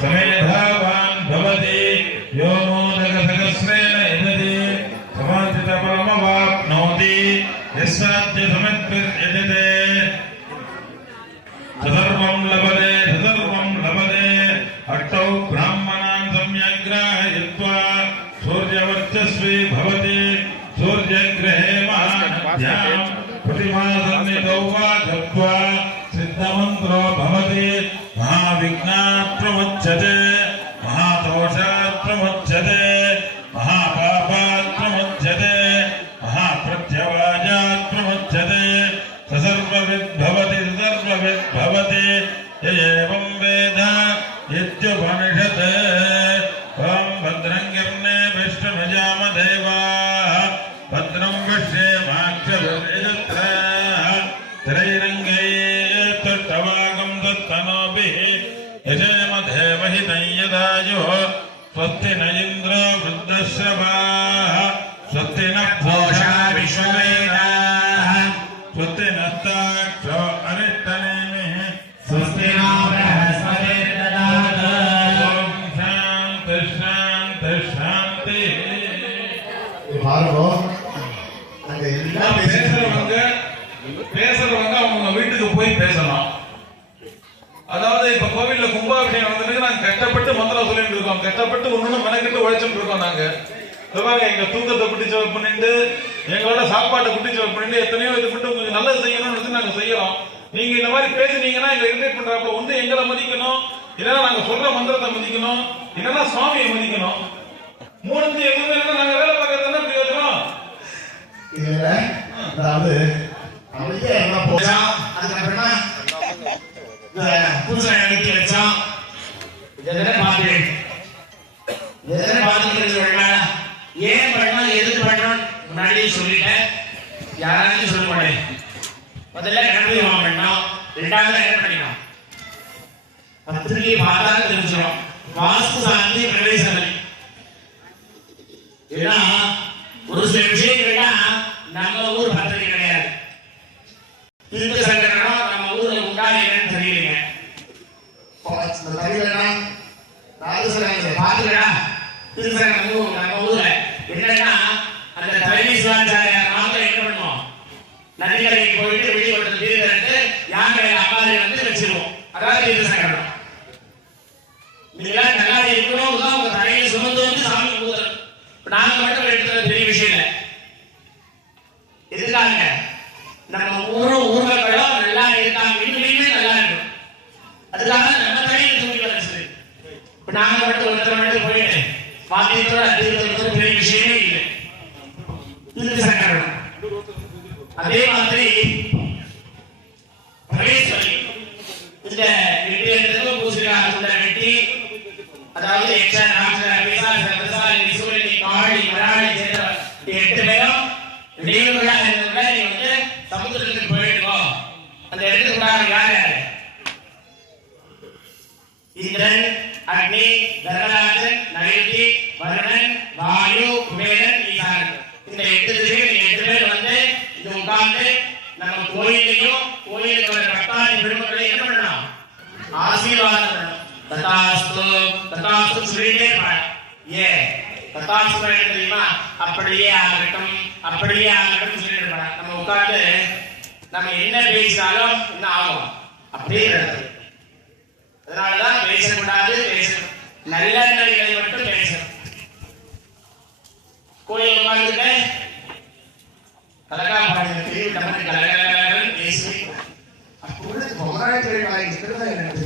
समेधावान् भवति यो मोदकसहस्रेण यजति समाधितपरमवाप्नोति यस्याद्य समिद्भिर्यजते सर्वं लभते अष्टौ ब्राह्मणान् सम्यग्राहयित्वा सूर्यवर्चस्वी भवति सूर्यग्रहे महानद्यां प्रतिमासन्निधौ वा गत्वा सिद्धमन्त्रो भवति महाविघ्नात् प्रमुच्यते महादोषात् प्रमुच्यते महापापात् प्रमुच्यते महाप्रत्यवाजात् प्रमुच्यते सर्वविद् भवति एवं वेद यज्ञोपनिषत् ॐ भद्रं कर्णेभिष्टभजाम देवाः भद्रं पश्येमाक्षभिर्यजत्राः त्रैरङ्गैस्तवागं दत्तनोभिः यजेम देवहितं यदायुः स्वस्ति न इन्द्रो वृद्धश्रवाः स्वस्ति नः पूषा विश्ववेदाः स्वस्ति नस्ताक्षो अरिष्टनेमिः स्वस्ति नो बृहस्पतिर्दधातु ॐ शान्ति शान्ति பேசுறவங்க அவங்க வீட்டுக்கு போய் பேசலாம். அதாவது இப்ப கோவில்ல கும்பாபிஷேகம் நடந்துட்டு நாங்க கஷ்டப்பட்டு மந்திரம் சொல்லிட்டு இருக்கோம், கஷ்டப்பட்டு ஒண்ணு மெனக்கிட்டு உழைச்சிட்டு இருக்கோம். நாங்க எங்க தூக்கத்தை குட்டிச்சு பண்ணிட்டு எங்களோட சாப்பாட்டை குட்டிச்சு பண்ணிட்டு எத்தனையோ இது பண்ணிட்டு உங்களுக்கு நல்லது செய்யணும்னு நாங்க செய்யறோம். நீங்க இந்த மாதிரி பேசுனீங்கன்னா எங்களை இன்வைட் பண்றப்ப வந்து எங்களை மதிக்கணும், இல்லைன்னா நாங்க சொல்ற மந்திரத்தை மதிக்கணும், இல்லைன்னா சுவாமியை மதிக்கணும். மூணுக்கு எதுவுமே நாங்க வேலை பார்க்கறது என்ன பிரயோஜனம்? அதாவது அதுக்கப்புறமா புதுசா எடுத்து வச்சோம். ஏன் பண்ணோம் எதுக்கு பண்ணோம் முன்னாடி சொல்லிட்டேன், யாராச்சும் சொல்ல மாட்டேன். முதல்ல கணபதி ஹோமம் பண்ணோம், ரெண்டாவது என்ன பண்ணினோம், பத்திரிகை பார்த்தாலும் தெரிஞ்சிடும் வாஸ்து சாந்தி பிரவேசம். ஏன்னா ஒரு சில விஷயங்கள்லாம் நம்ம ஊர் பத்திரிகை கிடையாது. இந்து சங்கடம் நம்ம ஊர்ல உண்டா என்னன்னு தெரியலைங்க. பாத்துக்கடா நம்ம ஊர்ல என்னன்னா அந்த தலைமை சிவாச்சாரியார் மாத்திரம் என்ன பண்ணுவோம், நதிக்கரைக்கு போயிட்டு வெளியோட்டத்தில் தீர்த்து யாங்களை அம்மாதிரி வந்து வச்சிருவோம். அதாவது இந்து சங்கடம் நீங்களாம் நல்லா இருக்கணும், உங்க தலையை சுமந்து வந்து சாமி ஊதுறோம். நாங்க மட்டும் எடுத்துறது பெரிய விஷயம் இல்லை. எதுக்காக நம்ம ஊர்களும் நல்லா இருக்காங்க, வீட்டுலயுமே நல்லா இருக்கும். அதுக்காக நம்ம தலையை தூக்கி வச்சு இப்ப நாங்க மட்டும் ஒருத்தர் மட்டும் போயிட்டு வாத்தியத்தோட அதிகத்தோட பெரிய விஷயமே இல்லை. இது சங்கடம். அதே மாதிரி இந்த வெட்டி எடுத்து பூசிக்காக வெட்டி, அதாவது காளி மராளி சேர்ந்த 8 பேரும் சமுத்திரத்துக்கு போயிடுவோம். அந்த இடத்துக்கு யார் யாரு, இந்திரன், அக்னி, தர்மராஜன், நைட்டி, வருணன், வாயு, குபேரன், ஈசான். இந்த 8 பேர் வந்து இது உட்கார்ந்து நம்ம கோயிலையும் கோயிலுக்கு வர பக்தாதி பெருமக்களை என்ன பண்ணணும், ஆசீர்வாதம் பண்ணணும். ததாஸ்து ததாஸ்து சொல்லிட்டே ஏன் ததாஸ்து தெரியுமா, அப்படியே ஆகட்டும் அப்படியே ஆகட்டும் சொல்லிட்டு இருப்பாங்க. நம்ம உட்கார்ந்து நம்ம என்ன பேசினாலும் என்ன ஆகும், அப்படியே நடக்குது. அதனாலதான் பேசக்கூடாது, பேசணும் நல்ல நல்லதை மட்டும் பேசணும். கோயில் உட்கார்ந்துட்டு கலகா பாடுங்க தெரியும், நமக்கு கலகலன்னு பேசி அப்பொழுது பொங்கலாய் தொழில் எனக்கு